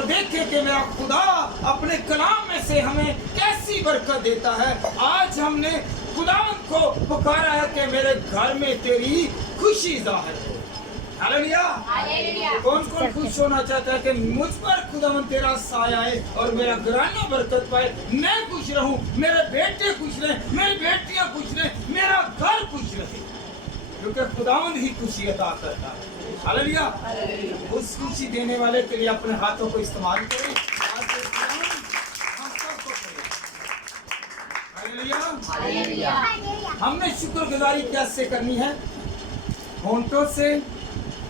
اور دیکھیں کہ میرا خدا اپنے کلام میں سے ہمیں کیسی برکت دیتا ہے. آج ہم نے خداوند کو پکارا ہے کہ میرے گھر میں تیری خوشی ظاہر ہو. ہاللیلویہ. کون کون خوش ہونا چاہتا ہے کہ مجھ پر خداوند تیرا سایہ ہے اور میرا گھرانہ برکت پائے, میں خوش رہوں, میرے بیٹے خوش رہیں, میری بیٹیاں خوش رہیں, میرا گھر خوش رہے, کیونکہ خداوند ہی خوشی عطا کرتا ہے. ہاللیلویہ. اس خوشی دینے والے کے لیے اپنے ہاتھوں کو استعمال کریں. آج سے خداوند ہم سب کو کرے. ہاللیلویہ. ہم نے شکر گزاری کیسے کرنی ہے؟ ہونٹوں سے,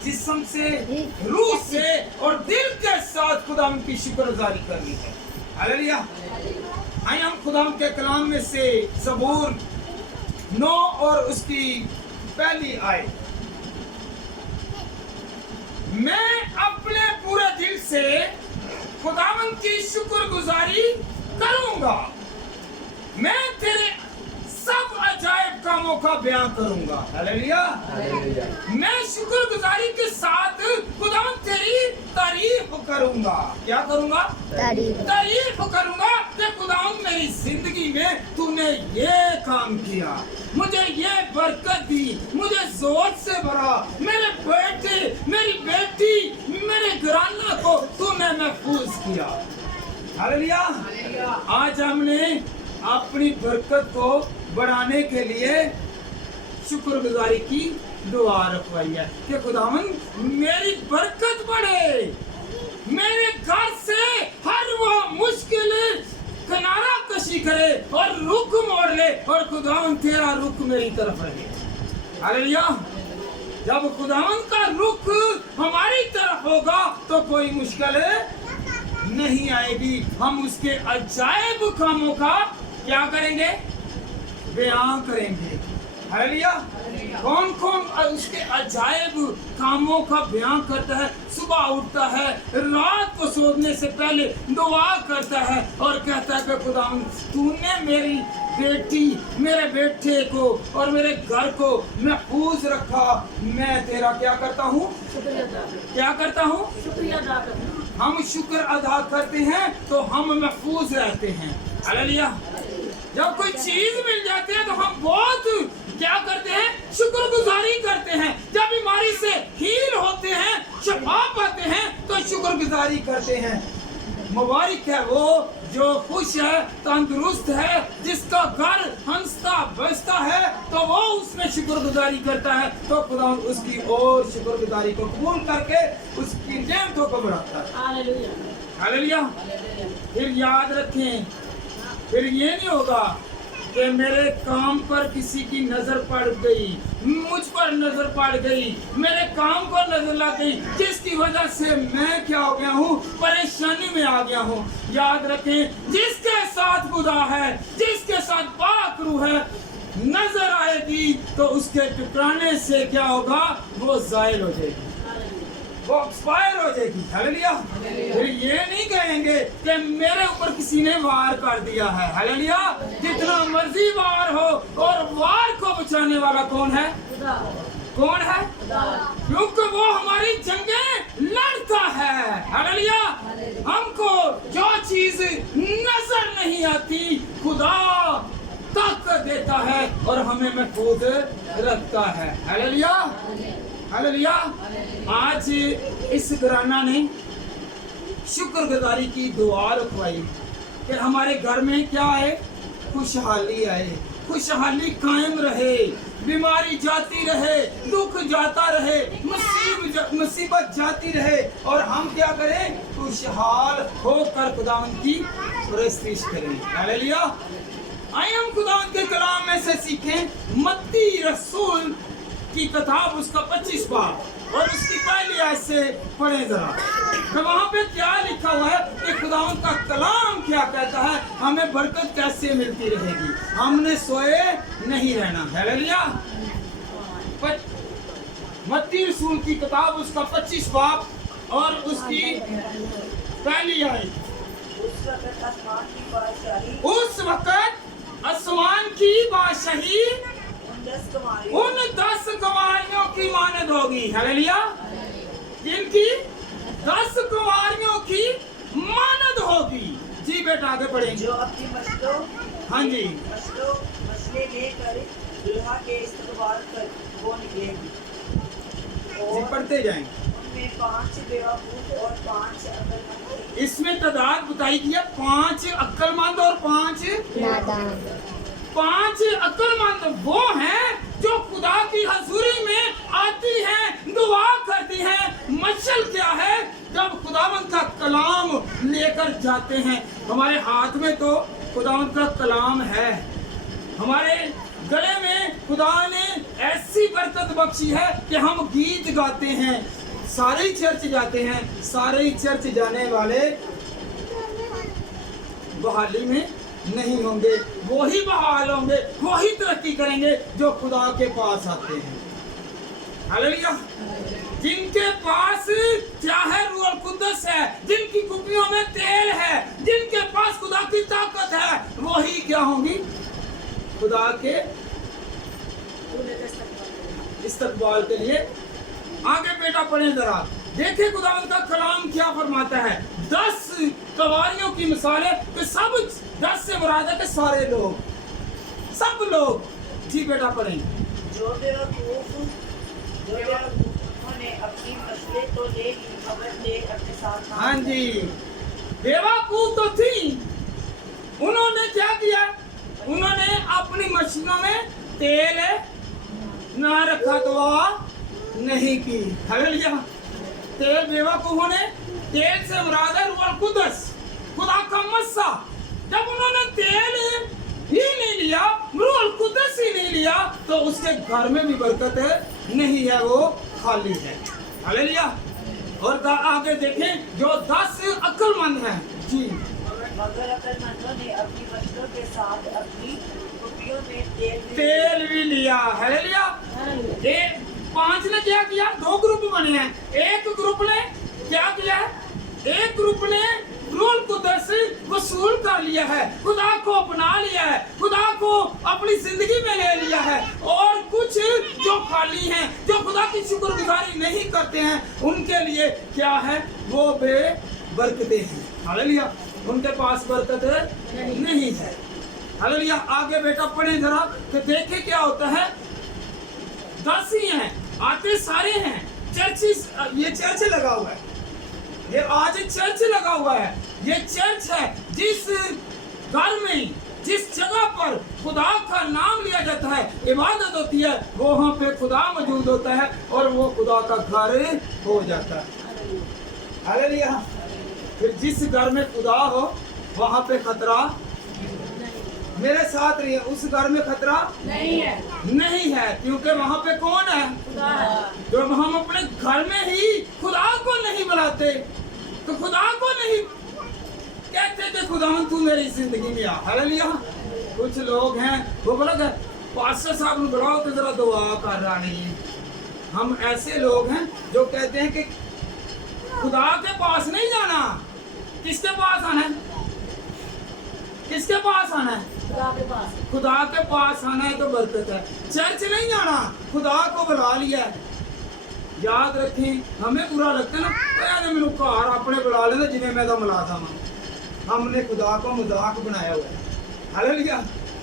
جسم سے, روح سے اور دل کے ساتھ خداوند کی شکر گزاری کرنی ہے. ہاللیلویہ. آئیں ہم خداوند کے کلام میں سے زبور 9 اور اس کی پہلی آیت. میں اپنے پورے دل سے خداوند کی شکر گزاری کروں گا, میں تیرے سب عجائب کاموں کا بیان کروں گا. ہاللیلویہ. میں شکر گزاری کے ساتھ خداوند تیری تعریف کروں گا. کیا کروں گا؟ تعریف کروں گا کہ خداوند میری زندگی میں تو نے یہ کام کیا, مجھے یہ برکت دی, مجھے زور سے بھرا, میرے بیٹے, میری بیٹی, میرے گھرانہ کو تو نے محفوظ کیا. ہاللیلویہ. آج ہم نے اپنی برکت کو بڑھانے کے لیے شکر گزاری کی دعا رکھوائی ہے کہ خداوند میری برکت بڑھے, میرے گھر سے ہر وہ مشکل کنارہ کشی کرے اور رخ موڑ لے اور خداوند تیرا رخ میری طرف رہے. ہاللیلویہ. جب خداوند کا رخ ہماری طرف ہوگا تو کوئی مشکل نہیں آئے گی. ہم اس کے عجائب کاموں کا کیا کریں گے؟ بیان کریں گے. ہاللیلویہ. کون کون اس کے عجائب کاموں کا بیان کرتا ہے؟ صبح اٹھتا ہے, رات کو سونے سے پہلے دعا کرتا ہے اور کہتا ہے کہ خداوند تو نے میری بیٹی, میرے بیٹے کو اور میرے گھر کو محفوظ رکھا. میں تیرا کیا کرتا ہوں؟ کیا کرتا ہوں؟ شکریہ ادا کرتا ہوں. ہم شکر ادا کرتے ہیں تو ہم محفوظ رہتے ہیں. ہاللیلویہ. جب کوئی چیز مل جاتی ہے تو ہم بہت کیا کرتے ہیں؟ شکر گزاری کرتے ہیں. جب بیماری سے ہیل ہوتے ہیں, شفا پاتے ہیں تو شکر گزاری کرتے ہیں. مبارک ہے وہ جو خوش ہے, تندرست ہے, جس کا گھر ہنستا بستا ہے تو وہ اس میں شکر گزاری کرتا ہے تو خدا اس کی اور شکر گزاری کو قبول کر کے اس کی نعمتوں کو بڑھاتا ہے. ہاللیلویہ. ہاللیلویہ. پھر یاد رکھیں, پھر یہ نہیں ہوگا کہ میرے کام پر کسی کی نظر پڑ گئی, مجھ پر نظر پڑ گئی, میرے کام پر نظر لگ گئی, جس کی وجہ سے میں کیا ہو گیا ہوں؟ پریشانی میں آ گیا ہوں. یاد رکھیں, جس کے ساتھ خدا ہے, جس کے ساتھ پاک روح ہے, نظر آئے گی تو اس کے ٹکرانے سے کیا ہوگا؟ وہ زائل ہو جائے گی, وہ ایکسپائر ہو جائے گی. ہاللیلویہ. پھر یہ نہیں کہیں گے کہ میرے اوپر کسی نے وار کر دیا ہے. ہاللیلویہ. جتنا مرضی وار ہو, اور وار کو بچانے والا کون ہے؟ کون ہے؟ کیونکہ وہ ہماری جنگیں لڑتا ہے. ہاللیلویہ. ہم کو جو چیز نظر نہیں آتی خدا طاقت دیتا ہے اور ہمیں محفوظ رکھتا ہے. ہاللیلویہ. ہاللیلویہ. آج اس گھرانہ نے شکر گزاری کی دعا رکھوائی کہ ہمارے گھر میں کیا آئے؟ خوشحالی آئے, خوشحالی قائم رہے, بیماری جاتی رہے, دکھ جاتا رہے, مصیبت جاتی رہے, اور ہم کیا کریں؟ خوشحال ہو کر خداوند کی پرستش کریں. ہاللیلویہ. آئیں ہم خداوند کے کلام میں سے سیکھیں. متی رسول کی کتاب اس کا 25 باب اور اس کی پہلی آیت سے پڑھیں ذرا. وہاں پہ کیا لکھا ہوا ہے کہ خداوند کا کلام کیا کہتا ہے, ہمیں برکت کیسے ملتی رہے گی؟ ہم نے سوئے نہیں رہنا. ہاللیلویہ. متی رسول کی کتاب اس کا 25 باب اور اس کی پہلی آیت. اس وقت آسمان کی بادشاہی ان 10 گواریوں کی مانند ہوگی. ہاللیلویہ. جن کی 10 گواریوں کی बेटा आगे बढ़ेंगे। जो अपनी हाँ जी, मछली लेकर दुल्हा के इस्तकबाल पर वो निकलेगी जी और पढ़ते जाएंगे। उनमें 5 बेवकूफ और 5 अक्लमंद इसमें तादाद बताई गई है 5 अक्लमंद और 5 नादान। 5 अक्लमंद वो हैं जो खुदा की हजूरी में आती हैं, दुआ करती हैं। मशल क्या है? जब खुदावंद का कलाम लेकर जाते हैं। हमारे हाथ में तो खुदावंद का कलाम है, हमारे गले में खुदा ने ऐसी बरकत बख्शी है कि हम गीत गाते हैं, सारे ही चर्च जाते हैं। सारे ही चर्च जाने वाले बहाली में नहीं होंगे, वही बहाल होंगे, वही तरक्की करेंगे जो खुदा के पास आते हैं। हालेलुया। जिनके पास चाहे रूह कुद्दस है, जिनकी कुपियों में तेल है, जिनके पास खुदा की ताकत है, वही क्या होंगी? खुदा के इस्तकबाल के लिए आगे बेटा पढ़े जरा। देखिए खुदावंद का कलाम क्या फरमाता है। 10 कवारियों की मिसाल है कि सब 10 से मुराद है कि सारे लोग, सब लोग। जी बेटा पढ़ें। जो बेवकूफों ने अपनी मछली तो ले ली मगर तेल अपने साथ ना हाँ जी, बेवकूफ तो थी, उन्होंने क्या किया? उन्होंने अपनी मछलियों में तेल ना रखा, दुआ नहीं की। हालेलुया। तेल बेवकूफों ने, तेल से मुराद है रूह कुद्दस, खुदा का मस्सा। जब उन्होंने तेल ही नहीं लिया, रूह कुद्दस ही नहीं लिया, तो उसके घर में भी बरकत नहीं है, वो खाली है। हालेलुया। और आगे देखें जो 10 अक्लमंद हैं। जी मगर अक्लमंदों ने अपनी मछलियों के साथ अपनी कुपियों में तेल भी लिया। हालेलुया। एक 5 ने क्या किया? 2 ग्रुप बने हैं। एक ग्रुप ने क्या किया है? एक ग्रुप ने रूह कुद्दस वसूल कर लिया है, खुदा को अपना लिया है, खुदा को अपनी जिंदगी में ले लिया है। और कुछ जो खाली हैं, जो खुदा की शुक्रगुजारी नहीं करते हैं, उनके लिए क्या है? वो बेबरकते हैं। हालेलुया। उनके पास बरकत नहीं है। हालेलुया। आगे बेटा पढ़े जरा कि देखे क्या होता है। 10 ही हैं, आते सारे हैं। चर्च, ये चर्च लगा हुआ है, ये आज चर्च लगा हुआ है। ये चर्च है जिस घर में, जिस जगह पर खुदा का नाम लिया जाता है, इबादत होती है, वहाँ पे खुदा मौजूद होता है और वो खुदा का घर हो जाता है। हालेलुया। फिर जिस घर में खुदा हो वहाँ पे खतरा मेरे साथ रही है, उस घर में खतरा नहीं है, क्योंकि वहाँ पे कौन है? जब हम अपने घर में ही खुदा को नहीं बुलाते, तो खुदा को नहीं कहते कि खुदा तू मेरी जिंदगी में आ। हालेलुया। कुछ लोग हैं वो बोला कि पास्टर साहब ने बुलाओ तो जरा दुआ कर रहा नहीं है। हम ऐसे लोग हैं जो कहते हैं कि खुदा के पास नहीं जाना। किसके पास आना है? किसके पास आना है? खुदा के पास आना है तो बरकत है। चर्च नहीं जाना, खुदा को बुला लिया है। याद रखें, हमें बुरा लगता है ना, मैंने घर अपने बुला लेना जिन्हें मैं तो मिला था। हमने खुदा को मजाक बनाया हुआ है। हालेलुया।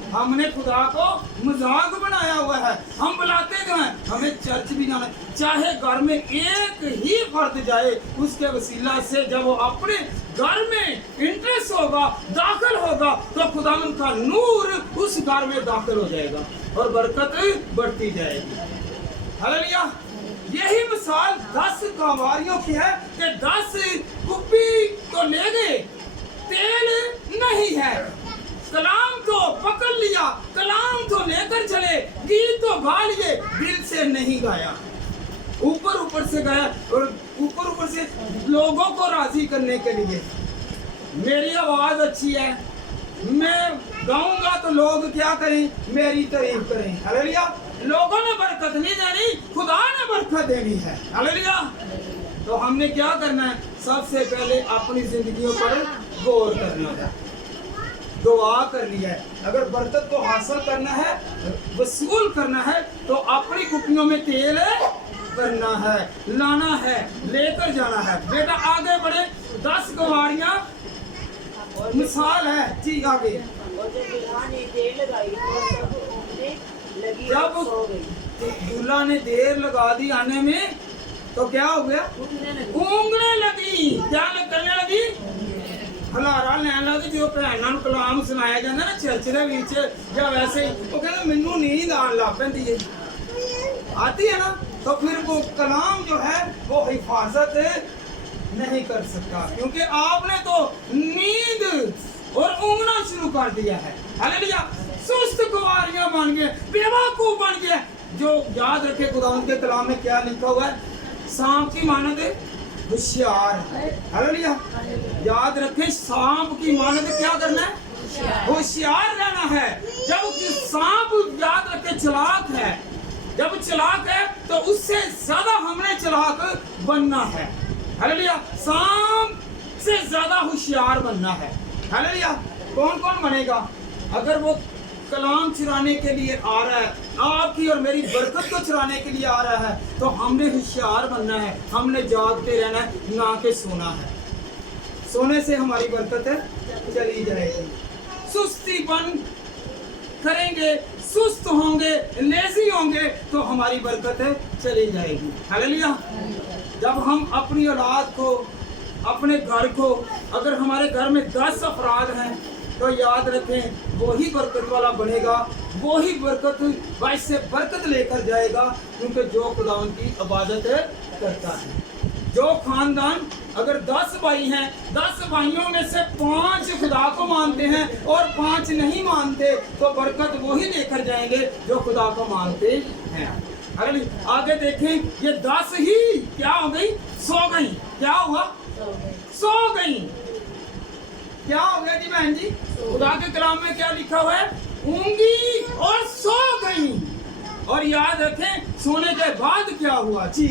हमने खुदा को मजाक बनाया हुआ है। हम बुलाते जो हैं, हमें चर्च भी जाना, चाहे घर में एक ही फर्द जाए, उसके वसीला से जब वो अपने घर में इंटरेस्ट होगा, दाखिल होगा, तो खुदावंद का नूर उस घर में दाखिल हो जाएगा और बरकत बढ़ती जाएगी। हालेलुया। यही मिसाल 10 कांवारियों की है कि 10 कुप्पी तो ले गए, तेल नहीं है। कलाम तो पकड़ लिया, कलाम तो लेकर चले, गीत तो गा लिए, दिल से नहीं गाया, ऊपर ऊपर से गाया और ऊपर ऊपर से लोगों को राजी करने के लिए। मेरी आवाज अच्छी है, मैं गाऊंगा तो लोग क्या करें? मेरी तारीफ करें। हालेलुया। लोगों ने बरकत नहीं देनी, खुदा ने बरकत देनी है। हालेलुया। तो हमने क्या करना है? सबसे पहले अपनी जिंदगियों पर गौर करना है, दुआ कर लिया है। अगर बरकत को हासिल करना है, वसूल करना है, तो अपनी कुपियों में तेल करना है, लाना है, लेकर जाना है। बेटा आगे बढ़े। 10 गवारियां मिसाल है जी। आगे और जब दुल्हा ने देर लगाई तो सब ऊँघने लगी जब और सो गई। दूल्हा ने देर लगा दी आने में तो क्या हो गया? ऊँघने लगी। क्या करने लगी? हलारा लैन लगी। जो भैनों ਨੂੰ कलाम सुनाया जाता ना चर्च ਦੇ ਵਿੱਚ ਜਾਂ वैसे ही वो कहते ਮੈਨੂੰ नींद आने लग पैंदी है, आती है ना, तो फिर वो कलाम जो है वो हिफाजत नहीं कर सकता, क्योंकि आपने तो नींद और ऊँघना शुरू कर दिया है। हालेलुया। सुस्त कुंवारियां बन गए, बेवकूफ बन गए। जो याद रखे खुदावंद के कलाम में क्या लिखा हुआ है? सांप की मानद होशियार। हालेलुया। याद रखें, सांप की मानद क्या करना है? होशियार रहना है। जब सांप याद रखे चालाक है, जब चालाक है तो उससे ज्यादा हमने चालाक बनना है। हालेलुया। सांप से ज्यादा होशियार बनना है। हालेलुया। कौन कौन बनेगा? अगर वो कलाम चुराने के लिए आ रहा है, आपकी और मेरी बरकत को चुराने के लिए आ रहा है, तो हमने होशियार बनना है, हमने जागते रहना है, ना के सोना है। सोने से हमारी बरकत चली जाएगी। सुस्ती बन करेंगे, सुस्त होंगे, लेजी होंगे तो हमारी बरकत चली जाएगी। हालेलुया। जब हम अपनी औलाद को, अपने घर को, अगर हमारे घर में 10 अफराद हैं तो याद रखें वही बरकत वाला बनेगा, वही बरकत बाइस से बरकत लेकर जाएगा, क्योंकि जो खुदावन की इबादत करता है। जो खानदान अगर 10 भाई हैं, 10 भाइयों में से 5 खुदा को मानते हैं और 5 नहीं मानते, तो बरकत वही लेकर जाएंगे जो खुदा को मानते हैं। अगली आगे देखें, ये 10 ही क्या हो गई? सो गई। क्या हुआ? सो गई। क्या हो गया जी बहन जी? खुदा के कलाम में क्या लिखा हुआ है? ऊँगी और सो गई। और याद रखें, सोने के बाद क्या हुआ जी?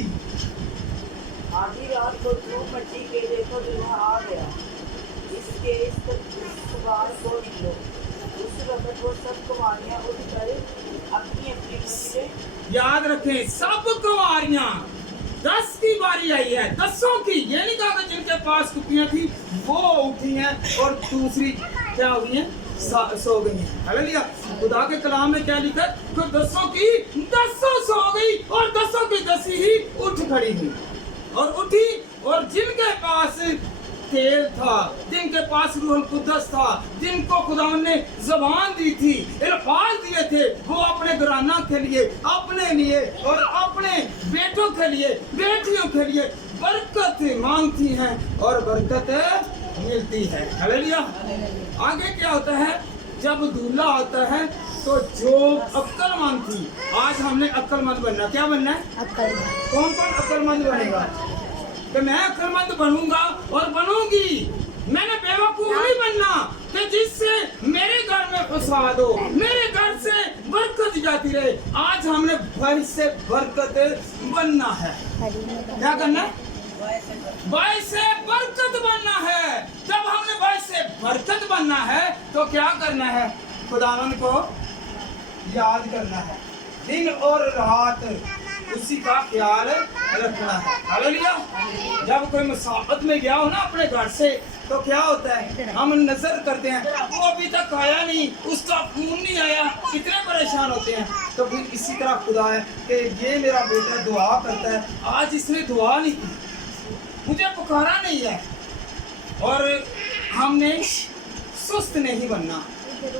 आधी रात को धूप मची के देखो दुल्हा आ गया, इसके इस सवार को निकलो। उस वक्त वो सब कुंवारियां उठकर अपनी अपनी मंजिलें। याद रखें, सब कुंवारियां, 10 की बारी आई है, 10 की। ये नहीं कहा कि जिनके पास कुपियां थी वो उठी हैं और दूसरी क्या हुई हैं? सो गई हैं। हालेलुया। खुदा के कलाम में क्या लिखा है? तो 10 की 10 सो गई और 10 की 10 ही उठ खड़ी हुई और उठी। और जिनके पास तेल था, जिनके पास रूहुल कुद्दस था, जिनको खुदा ने ज़बान दी थी, अल्फाज दिए थे, वो अपने घराना के लिए, अपने लिए और अपने बेटों के लिए, बेटियों के लिए बरकत मांगती हैं और बरकत मिलती है। हालेलुया। आगे क्या होता है? जब दूल्हा आता है तो जो अक्लमंद थी, आज हमने अक्लमंद बनना। क्या बनना है? कौन कौन अक्लमंद बनेगा? कि मैं अक्लमंद बनूंगा और बनूंगी। मैंने बेवकूफ नहीं बनना कि जिससे मेरे घर में फसाद हो, मेरे घर से बरकत जाती रहे। आज हमने भय से बरकत बनना है। क्या करना है? भय से बरकत बनना है। जब हमने भय से बरकत बनना है तो क्या करना है? खुदावन को याद करना है, दिन और रात उसी का ख्याल रखना है। हालेलुया। जब कोई मुसाफत में गया हो ना अपने घर से, तो क्या होता है? हम नजर करते हैं वो अभी तक आया नहीं, उसका खून नहीं आया, कितने परेशान होते हैं। तो फिर इसी तरह खुदा है कि ये मेरा बेटा दुआ करता है, आज इसने दुआ नहीं की, मुझे पुकारा नहीं है। और हमने सुस्त नहीं बनना।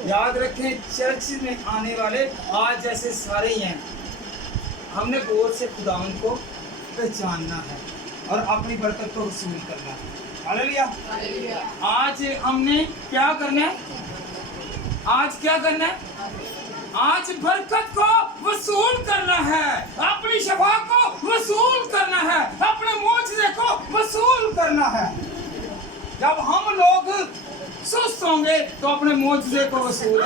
याद रखें, चर्च में आने वाले आज जैसे सारे ही हैं, हमने गौर से खुदावन को पहचानना है और अपनी बरकत को वसूल करना है। हालेलुया। आज हमने क्या करना है? आज क्या करना है? आज बरकत को वसूल करना है, अपनी शफा को वसूल करना है, अपने मोजज़े को वसूल करना है। जब हम लोग सुस्त होंगे तो अपने मोजज़े को वसूल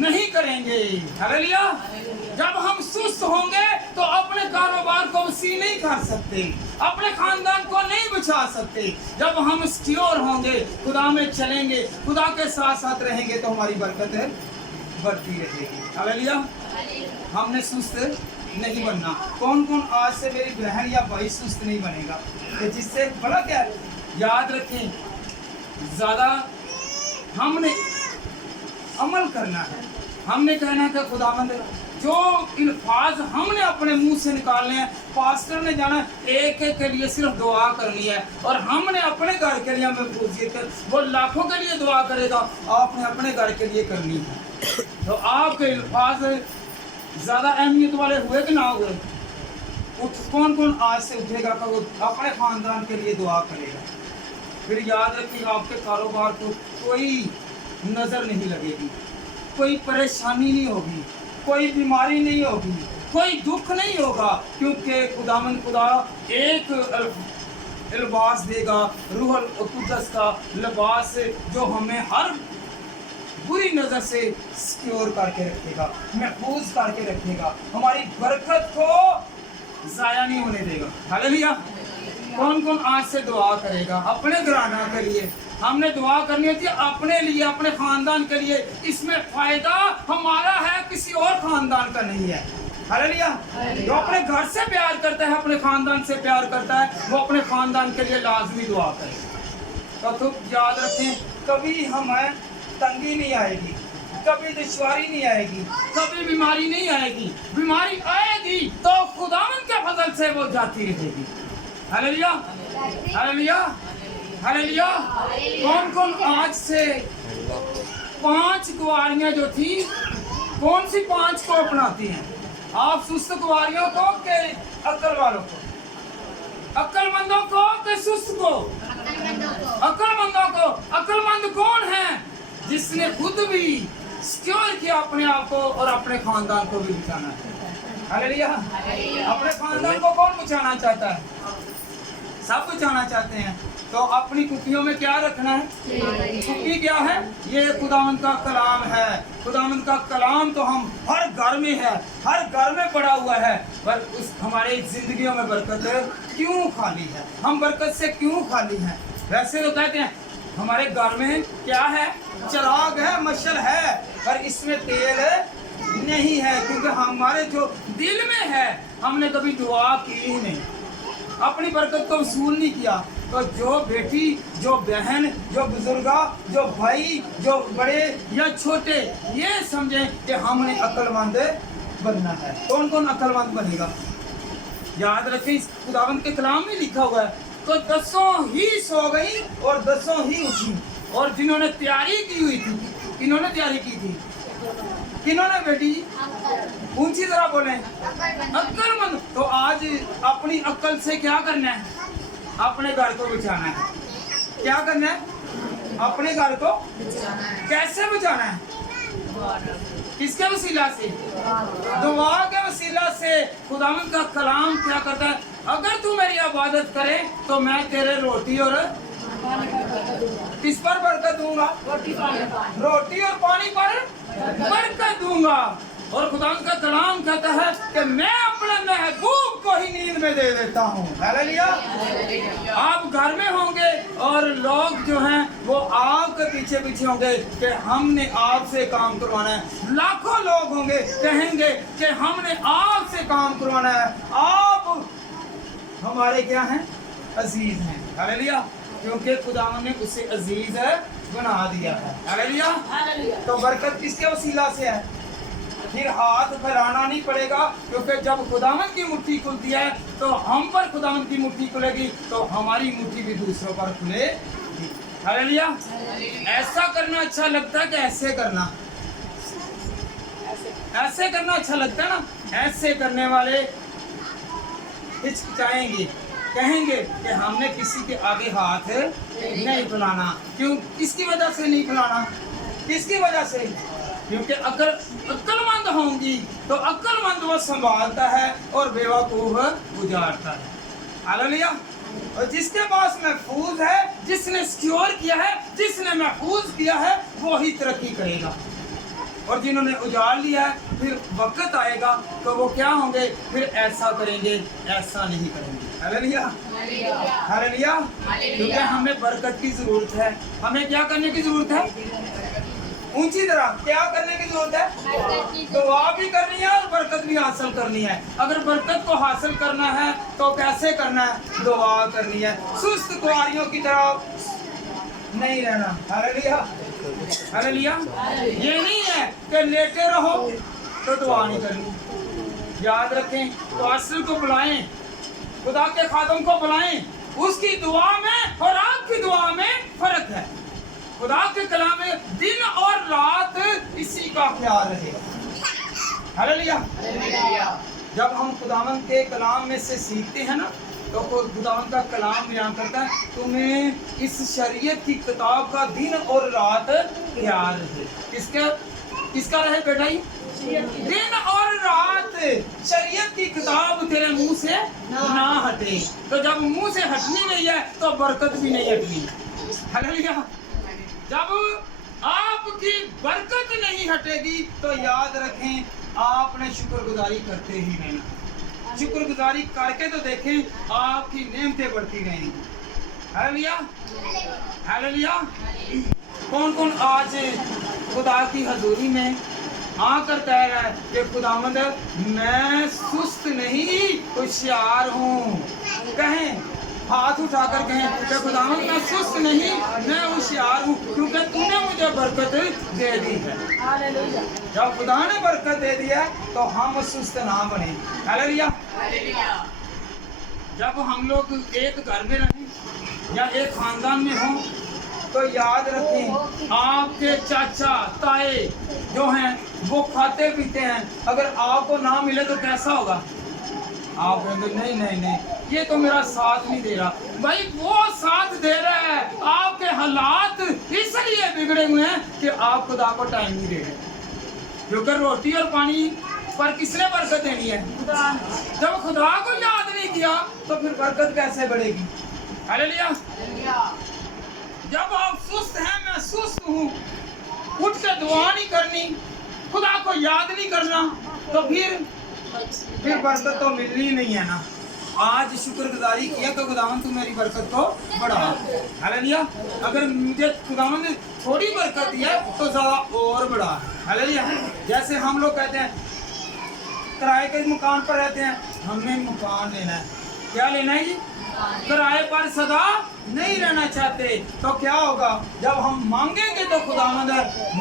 नहीं करेंगे। हालेलुया। जब हम सुस्त होंगे तो अपने कारोबार को वसी नहीं कर सकते, अपने खानदान को नहीं बचा सकते। जब हम सिक्योर होंगे, खुदा में चलेंगे, खुदा के साथ साथ रहेंगे, तो हमारी बरकत बढ़ती रहेगी। हालेलुया। हमने सुस्त नहीं बनना। कौन कौन आज से मेरी बहन या भाई सुस्त नहीं बनेगा? कि जिससे बड़ा क्या, याद रखें, ज़्यादा हमने अमल करना है। हमने कहना है कि खुदावंद जो अल्फाज हमने अपने मुंह से निकालने हैं, पास्टर ने जाना एक एक के लिए सिर्फ दुआ करनी है, और हमने अपने घर के लिए महफूजियत कर, वो लाखों के लिए दुआ करेगा, आपने अपने घर के लिए करनी है। तो आपके अल्फाज ज़्यादा अहमियत वाले हुए कि ना हुए? कौन कौन आज से उठेगा कि वो अपने ख़ानदान के लिए दुआ करेगा? फिर याद रखिए, आपके कारोबार को कोई नज़र नहीं लगेगी, कोई परेशानी नहीं होगी, कोई बीमारी नहीं होगी, कोई दुख नहीं होगा, क्योंकि खुदावंद खुदा एक लिबास देगा, रूहुल कुद्दस का लिबास, जो हमें हर बुरी नज़र से सिक्योर करके रखेगा, महफूज करके रखेगा, हमारी बरकत को ज़ाया नहीं होने देगा। हालेलुया। कौन कौन आज से दुआ करेगा अपने घराना के लिए? हमने दुआ करनी होती है अपने लिए, अपने खानदान के लिए। इसमें फायदा हमारा है, किसी और खानदान का नहीं है। हालेलुया। जो अपने घर से प्यार करता है, अपने खानदान से प्यार करता है, वो अपने खानदान के लिए लाजमी दुआ करे। तो याद रखें, कभी हमें तंगी नहीं आएगी, कभी दुश्वारी नहीं आएगी, कभी बीमारी नहीं आएगी। बीमारी आएगी तो खुदावंद के फजल से वो जाती रहेगी। Hallelujah, hallelujah, hallelujah. कौन कौन आज से 5 कुंवारियां जो थी, कौन सी 5 को अपनाती हैं? आप सुस्त कुंवारियों को के अक्ल वालों को? अक्लमंदों को के सुस्त को? अक्लमंदों को। अक्लमंद कौन है? जिसने खुद भी सिक्योर किया अपने आप को और अपने खानदान को भी बचाना है। हालेलुया। अपने खानदान को कौन बचाना चाहता है? सब बचाना चाहते हैं। तो अपनी कुप्पियों में क्या रखना है? कुप्पी क्या है? ये खुदावंद का कलाम है। खुदावंद का कलाम तो हम हर घर में है, हर घर में पड़ा हुआ है, पर उस हमारे जिंदगियों में बरकत क्यों खाली है? हम बरकत से क्यों खाली हैं? वैसे तो कहते हैं हमारे घर में क्या है? चिराग है, मशाल है, पर इसमें तेल नहीं है, क्योंकि हमारे जो दिल में है हमने कभी दुआ की ही नहीं, अपनी बरकत को वसूल नहीं किया। तो जो बेटी, जो बहन, जो बुजुर्गा, जो भाई, जो बड़े या छोटे, ये समझें कि हमने अक्लमंद बनना है। कौन कौन अक्लमंद बनेगा? याद रखें, इस खुदावंद के कलाम में लिखा हुआ है, तो 10 ही सो गई और 10 ही उठी। और जिन्होंने तैयारी की हुई थी, किन्होंने तैयारी की थी? किन्होंने बेटी? ऊंची तरह बोले, अक्लमंद। तो आज अपनी अक्ल से क्या करना है? अपने घर को बचाना है। क्या करना है? अपने घर को कैसे बचाना है? किसके वसीला से? दुआ के वसीला से। खुदावंद का कलाम क्या करता है? अगर तू मेरी इबादत करे तो मैं तेरे रोटी और किस पर बरकत दूंगा? रोटी और पानी पर बरकत दूंगा। और खुदावंद का कलाम कहता है कि मैं अपने महबूब को ही नींद में दे देता हूँ। हालेलुया। आप घर में होंगे और लोग जो हैं वो आपके पीछे पीछे होंगे कि हमने आपसे काम करवाना है। लाखों लोग होंगे कहेंगे कि हमने आपसे काम करवाना है, आप हमारे क्या हैं? अजीज हैं। हालेलुया। क्योंकि खुदावंद ने उसे अजीज बना दिया है। हालेलुया। तो बरकत किसके वसीला से है? फिर हाथ फैलाना नहीं पड़ेगा, क्योंकि जब खुदावंद की मुट्ठी खुलती है तो हम पर खुदावंद की मुट्ठी खुलेगी, तो हमारी मुट्ठी भी दूसरों पर खुलेगी। हालेलुया। ऐसा करना अच्छा लगता है कि ऐसे करना? ऐसे करना अच्छा लगता है ना। ऐसे करने वाले हिचकिचाएंगे, कहेंगे कि हमने किसी के आगे हाथ नहीं फैलाना। क्यों? किसकी वजह से नहीं फैलाना? किसकी वजह से? क्योंकि अगर अक्लमंद होंगी तो अक्लमंद वो संभालता है और बेवकूफ उजाड़ता है। हालेलुया। और जिसके पास महफूज है, जिसने सिक्योर किया है, जिसने महफूज किया है, वो ही तरक्की करेगा। और जिन्होंने उजाड़ लिया है, फिर वक्त आएगा तो वो क्या होंगे? फिर ऐसा करेंगे, ऐसा नहीं करेंगे। Hallelujah, hallelujah. क्योंकि हमें बरकत की जरूरत है। हमें क्या करने की जरूरत है? ऊंची तरह क्या करने की जरूरत है? दुआ भी करनी है और बरकत भी हासिल करनी है। अगर बरकत को हासिल करना है तो कैसे करना है? दुआ करनी है। सुस्त कुंवारियों की तरह नहीं रहना। हालेलुया। हालेलुया। ये नहीं है कि लेटे रहो तो दुआ नहीं करनी। याद रखें, पास्टर को बुलाएं, खुदा के खादम को बुलाएं, उसकी दुआ में और आपकी दुआ में फर्क है। खुदा के कलाम में दिन और रात इसी का ख्याल रहेगा। हालेलुया। जब हम खुदावन के कलाम में से सीखते हैं ना, तो खुदावन का कलाम बयान करता है तुम्हें इस शरीयत की किताब का दिन और रात ख्याल रहे। किसका रहे बेटा? दिन और रात शरीयत की किताब तेरे मुंह से ना हटे। तो जब मुंह से हटनी नहीं है तो बरकत भी नहीं हटनी। हालेलुया। जब आपकी बरकत नहीं हटेगी तो याद रखें आपने शुक्रगुजारी करते ही रहना। शुक्रगुजारी करके तो देखें आपकी नेमतें बढ़ती रहेंगी। हालेलुया। हालेलुया। कौन कौन आज खुदा की हजूरी में आकर कह रहा है कि खुदावंद मैं सुस्त नहीं होशियार हूँ? कहें, हाथ उठाकर कहें कि खुदावंद मैं सुस्त नहीं, मैं होशियार हूँ, क्योंकि तूने मुझे बरकत दे दी है। जब खुदा ने बरकत दे दी है तो हम सुस्त ना बने। हालेलुया। जब हम लोग एक घर में रहें या एक खानदान में हों तो याद रखें आपके चाचा ताए जो हैं वो खाते पीते हैं, अगर आपको ना मिले तो कैसा होगा? आप कहेंगे नहीं नहीं नहीं, ये तो मेरा साथ नहीं दे रहा। भाई वो साथ दे रहा है, आपके हालात इसलिए बिगड़े हुए हैं कि आप खुदा को टाइम नहीं दे रहे। क्योंकि रोटी और पानी पर किसने बरकत देनी है? जब खुदा को याद नहीं किया तो फिर बरकत कैसे बढ़ेगी? हालेलुया। जब आप सुस्त हैं, मैं सुस्त हूँ, उठ के दुआ नहीं करनी, खुदा को याद नहीं करना, तो फिर बरकत तो मिलनी ही नहीं है ना। आज शुक्रगुजारी किया तो खुदावन तू मेरी बरकत को बढ़ा। हालेलुया। अगर मुझे खुदावन ने थोड़ी बरकत दिया तो ज्यादा और बढ़ा। हालेलुया। जैसे हम लोग कहते हैं किराए के मकान पर रहते हैं, हमने मकान लेना है। क्या लेना है जी? किराए पर सदा नहीं रहना चाहते। तो क्या होगा? जब हम मांगेंगे तो खुदावंद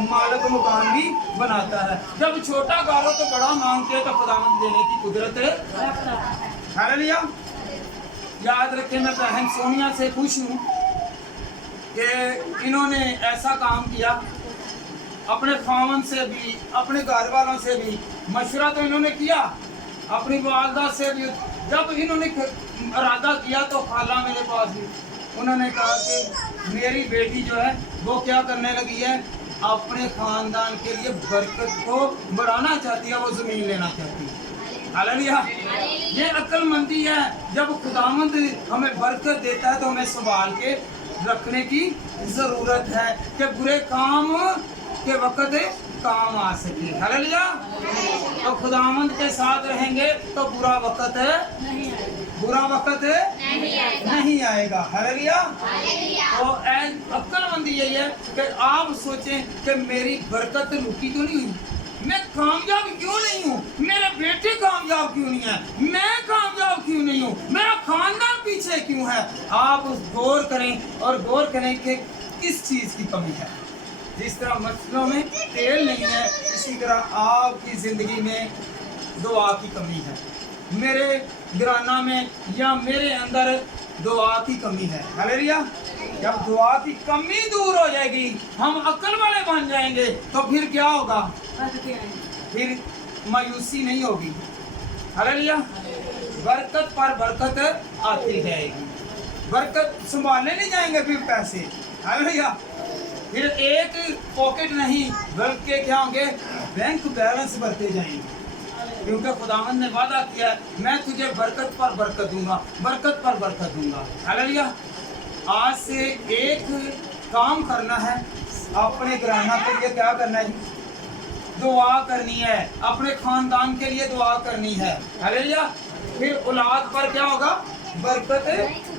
मालिक मकान भी बनाता है। जब छोटा घर हो तो बड़ा मांगते हैं तो खुदावंद देने की कुदरत है। हालेलुया। याद रखें, मैं बहन सोनिया से खुश हूँ कि इन्होंने ऐसा काम किया, अपने खामन से भी अपने घर वालों से भी मशवरा तो इन्होंने किया, अपनी वालदा से भी। जब इन्होंने इरादा किया तो खाला मेरे पास भी, उन्होंने कहा कि मेरी बेटी जो है वो क्या करने लगी है, अपने खानदान के लिए बरकत को बढ़ाना चाहती है, वो जमीन लेना चाहती है। हालेलुया। ये अक्लमंदी है। जब खुदावंद हमें बरकत देता है तो हमें संभाल के रखने की जरूरत है कि बुरे काम के वक्त काम आ सके। हालेलुया। तो खुदावंद के साथ रहेंगे तो बुरा वक्त नहीं आएगा। हालेलुया। तो अक्लमंदी यही है कि आप सोचें कि मेरी बरकत रुकी तो नहीं हुई, मैं कामयाब क्यों नहीं हूँ, मेरे बेटे कामयाब क्यों नहीं है, मैं कामयाब क्यों नहीं हूँ, मेरा खानदान पीछे क्यों है। आप गौर करें और गौर करें कि किस चीज़ की कमी है। जिस तरह मछलियों में तेल नहीं है, इसी तरह आपकी ज़िंदगी में दुआ की कमी है, मेरे घराना में या मेरे अंदर दुआ की कमी है। हालेलुया। जब दुआ की कमी दूर हो जाएगी, हम अक्ल वाले बन जाएंगे, तो फिर क्या होगा? फिर मायूसी नहीं होगी। हालेलुया। बरकत पर बरकत आती जाएगी, बरकत संभालने नहीं जाएंगे फिर पैसे। हालेलुया। फिर एक पॉकेट नहीं बल्कि क्या होंगे? बैंक बैलेंस बढ़ते जाएंगे, क्योंकि खुदावंद ने वादा किया मैं तुझे बरकत पर बरकत दूंगा, बरकत पर बरकत दूंगा। हालेलुया। आज से एक काम करना है, अपने घराना के लिए क्या करना है? दुआ करनी है, अपने खानदान के लिए दुआ करनी है। हालेलुया। फिर औलाद पर क्या होगा? बरकत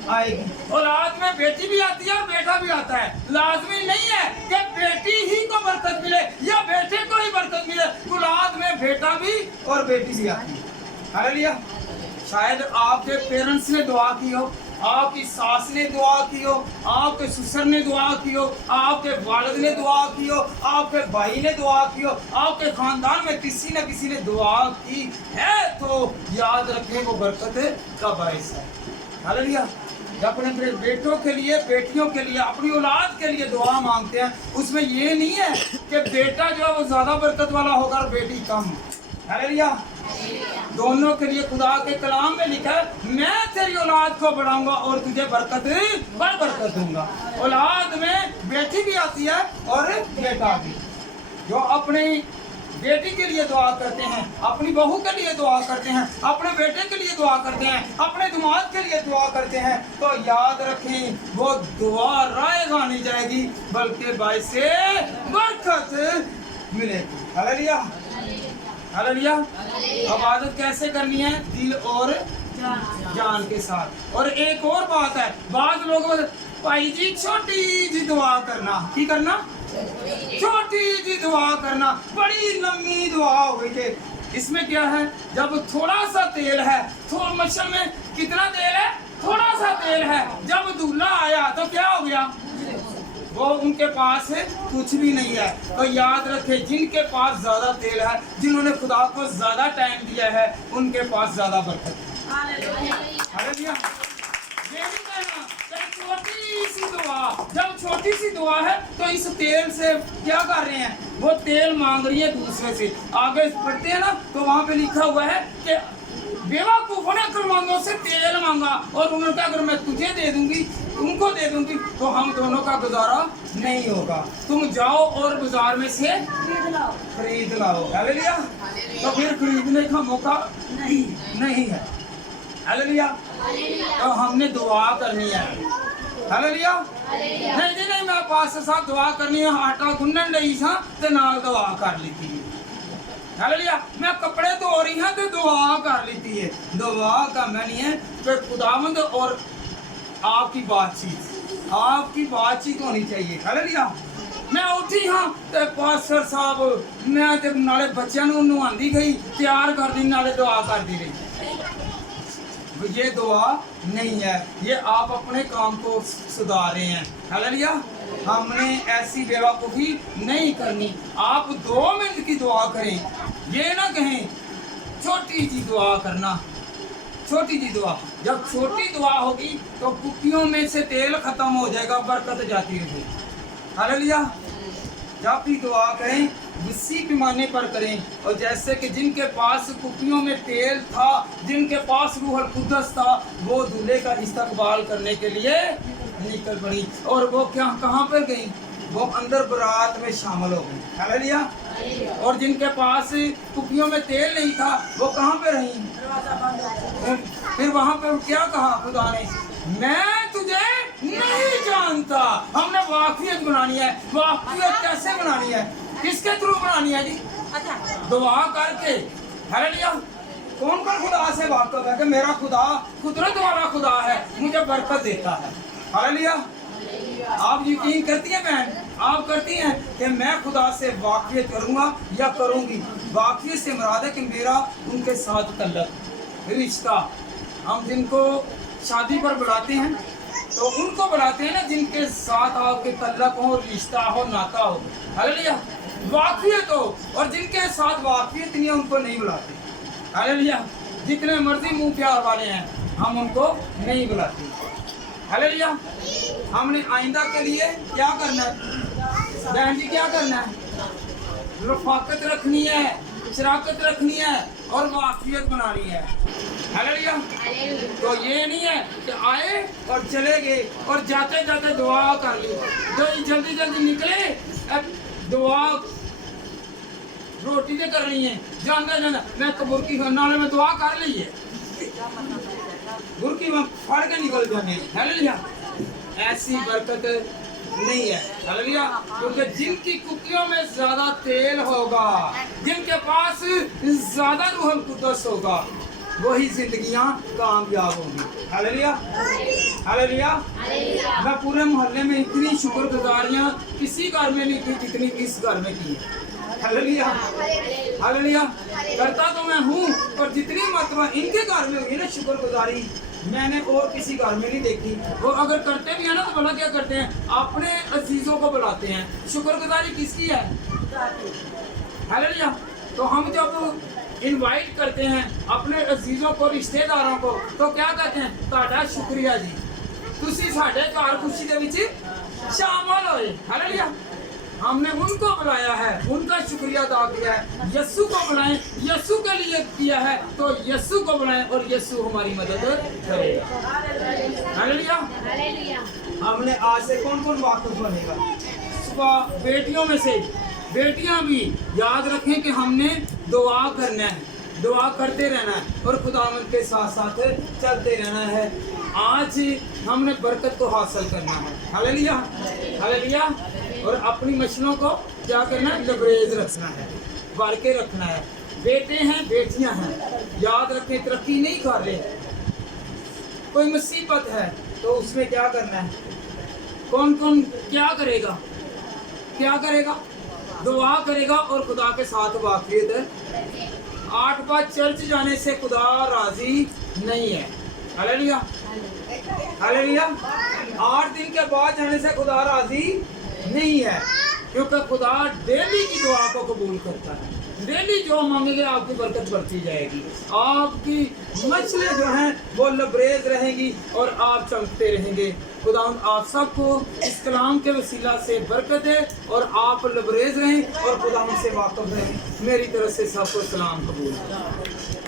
आएगी। औलाद में बेटी भी आती है और बेटा भी आता है। लाजमी नहीं है कि बेटी ही को बरकत मिले या बेटे को ही बरकत मिले, औलाद में बेटा भी और बेटी भी आती है। हालेलुया। शायद आपके पेरेंट्स ने दुआ की हो आपकी सास ने दुआ की हो, आपके ससुर ने दुआ की हो, आपके वालिद ने दुआ की हो, आपके भाई ने दुआ की हो, आपके खानदान में किसी न किसी ने दुआ की है, तो याद रखें वो बरकत का बाइस है। हालेलुया। जब अपने बेटों के लिए, बेटियों के लिए, अपनी औलाद के लिए दुआ मांगते हैं, उसमें ये नहीं है कि बेटा जो है वो ज्यादा बरकत वाला होगा और बेटी कम। हालेलुया। दोनों के लिए खुदा के कलाम में लिखा है, मैं तेरी औलाद को बढ़ाऊंगा और तुझे बरकत पर बरकत दूंगा। औलाद में बेटी भी आती है और बेटा भी। जो अपनी बेटी के लिए दुआ करते हैं, अपनी बहू के लिए दुआ करते हैं, अपने बेटे के लिए दुआ करते हैं, अपने दामाद के लिए दुआ करते हैं, तो याद रखें वो दुआ रायगा नहीं जाएगी बल्कि बाइस से बरकत मिलेगी। हालेलुया। हालेलुया। इबादत कैसे करनी है? दिल और जान के साथ। और एक और बात है, बाद लोगों भाई जी छोटी जी दुआ करना, की करना? छोटी जी दुआ करना, बड़ी लंबी दुआ हो गई थी। इसमें क्या है, जब थोड़ा सा तेल है, थोड़ा मच्छर में कितना तेल है? थोड़ा सा तेल है। जब दूल्हा आया तो क्या हो गया? वो उनके पास कुछ भी नहीं है। तो याद रखे, जिनके पास ज्यादा तेल है, जिन्होंने खुदा को ज्यादा टाइम दिया है, उनके पास ज्यादा बरकत है। हालेलुया। ये नहीं कहना छोटी सी दुआ, जब छोटी सी दुआ है तो इस तेल से क्या कर रहे हैं? वो तेल मांग रही है दूसरे से। आगे पढ़ते हैं ना, तो वहाँ पे लिखा हुआ है कि बेवकूफों ने अक्लमंदों से तेल मांगा और उन्होंने कहा अगर मैं तुझे दे दूंगी, तुमको दे दूंगी, तो हम दोनों का गुजारा नहीं होगा। तुम जाओ और बाजार में से खरीद लाओ। हालेलुया। तो फिर खरीदने का मौका नहीं है। हालेलुया। तो हमने दुआ करनी है। हालेलुया। नहीं मैं पास से साथ दुआ करनी है, आटा गुनन रही सा ते नाल दुआ कर ली थी। हालेलुया। मैं कपड़े धो रही हूं तो दुआ कर ली थी। दुआ का नहीं है कि खुदावंद और आपकी बातचीत होनी चाहिए। हालेलुया। मैं उठी हाँ ते पास्टर साहब मैं ते नाले बच्चों नूं नहांदी गई, तैयार कर दी, नाले दुआ कर दी रही। ये दुआ नहीं है, ये आप अपने काम को सुधार रहे हैं। हालेलुया। हमने ऐसी बेवकूफ़ी नहीं करनी। आप 2 मिनट की दुआ करें, ये ना कहें छोटी सी दुआ करना। छोटी सी दुआ, जब छोटी दुआ होगी तो कुप्पियों में से तेल खत्म हो जाएगा, बरकत जाती रहेगी। हालेलुया। जब भी दुआ करें उसी पैमाने पर करें। और जैसे कि जिनके पास कुप्पियों में तेल था, जिनके पास रूहुल कुद्दस था, वो दूल्हे का इस्तकबाल करने के लिए निकल पड़ी। और वो क्या कहाँ पर गई? वो अंदर बारात में शामिल हो गई। हालेलुया। और जिनके पास कुप्पियों में तेल नहीं था, वो कहाँ पे रही? फिर वहाँ पे क्या कहा खुदा ने? मैं तुझे नहीं जानता। हमने वाकफियत बनानी है। वाकफियत कैसे बनानी है? किसके थ्रू बनानी है जी? दुआ करके। हालेलुया। कौन खुदा से वाकिफ है कि मेरा खुदा कुदरत वाला खुदा है, मुझे बरकत देता है। हालेलुया। आप यकीन करती हैं बहन? आप करती हैं कि मैं खुदा से वाकिफियत करूंगा या करूंगी? वाकिफियत से मुराद है कि मेरा उनके साथ तल्लक, रिश्ता। हम जिनको शादी पर बुलाते हैं तो उनको बुलाते हैं ना जिनके साथ आपके तल्लक हो, रिश्ता हो, नाता हो। हालेलुया। वाकिफियत हो। और जिनके साथ वाकिफियत नहीं है उनको नहीं बुलाते। हालेलुया। जितने मर्जी मुंह प्यार वाले हैं हम उनको नहीं बुलाते। हालेलुया। हमने आइंदा के लिए क्या करना है बहन जी? क्या करना है? रफाकत रखनी है, शराकत रखनी है और वाकिफियत बनानी है। हालेलुया। तो ये नहीं है कि आए और चले गए और जाते जाते दुआ कर ली, तो जल्दी जल्दी निकले, अब दुआ रोटी से करनी है, जानना मैं तो बुरकी नाले में दुआ कर ली है, बुरकी में फाड़ के निकल जाने। हालेलुया। ऐसी बरकत नहीं है। हालेलुया। क्योंकि जिनकी कुप्पियों में ज्यादा तेल होगा, जिनके पास ज्यादा रूहुल कुद्दस होगा, वही जिंदगियां कामयाब होंगी। हालेलुया। हालेलुया। मैं पूरे मोहल्ले में इतनी शुक्रगुजारियां किसी घर में नहीं की जितनी इस घर में की है। हालेलुया। हालेलुया। करता तो मैं हूँ, और जितनी मरतबा इनके घर में हुई ना शुक्रगुजारी, मैंने और किसी घर में नहीं देखी। वो अगर करते भी हैं ना तो भला क्या करते हैं, अपने अजीजों को बुलाते हैं। शुक्रगुजारी किसकी है? हालेलुया। तो हम जब इनवाइट करते हैं अपने अजीजों को, रिश्तेदारों को, तो क्या कहते हैं? ਤੁਹਾਡਾ शुक्रिया जी, तुसी साडे घर खुशी दे विच शामिल होए। हालेलुया। हमने उनको बुलाया है, उनका शुक्रिया अदा किया है। यस्सु को बुलाएं, यस्सु के लिए किया है तो यस्सु को बुलाएं और यस्सु हमारी मदद करेगा। हालेलुया। हमने आज से कौन कौन वाकिफ बनेगा? सुबह बेटियों में से बेटियां भी याद रखें कि हमने दुआ करना है, दुआ करते रहना है और खुदावंद के साथ साथ चलते रहना है। आज हमने बरकत को हासिल करना है। Hallelujah, hallelujah. और अपनी मछलियों को क्या करना है? लबरेज रखना है, भर के रखना है। बेटे हैं, बेटियां हैं, याद रखें तरक्की नहीं कर रहे, कोई मुसीबत है तो उसमें क्या करना है? कौन कौन क्या करेगा? क्या करेगा? दुआ करेगा और खुदा के साथ वाकियत। 8 बार चर्च जाने से खुदा राजी नहीं है। Hallelujah, hallelujah. 8 दिन के बाद जाने से खुदा राजी नहीं है, क्योंकि खुदा डेली की दुआ को कबूल करता है। डेली जो मांगेंगे आपकी बरकत बढ़ती जाएगी, आपकी मछलियाँ जो हैं वो लबरेज रहेंगी और आप चमकते रहेंगे। खुदा आप सबको इस कलाम के वसीला से बरकत दे और आप लबरेज रहें और खुदा से वाक़िफ़ रहें। मेरी तरफ से सबको सलाम कबूल।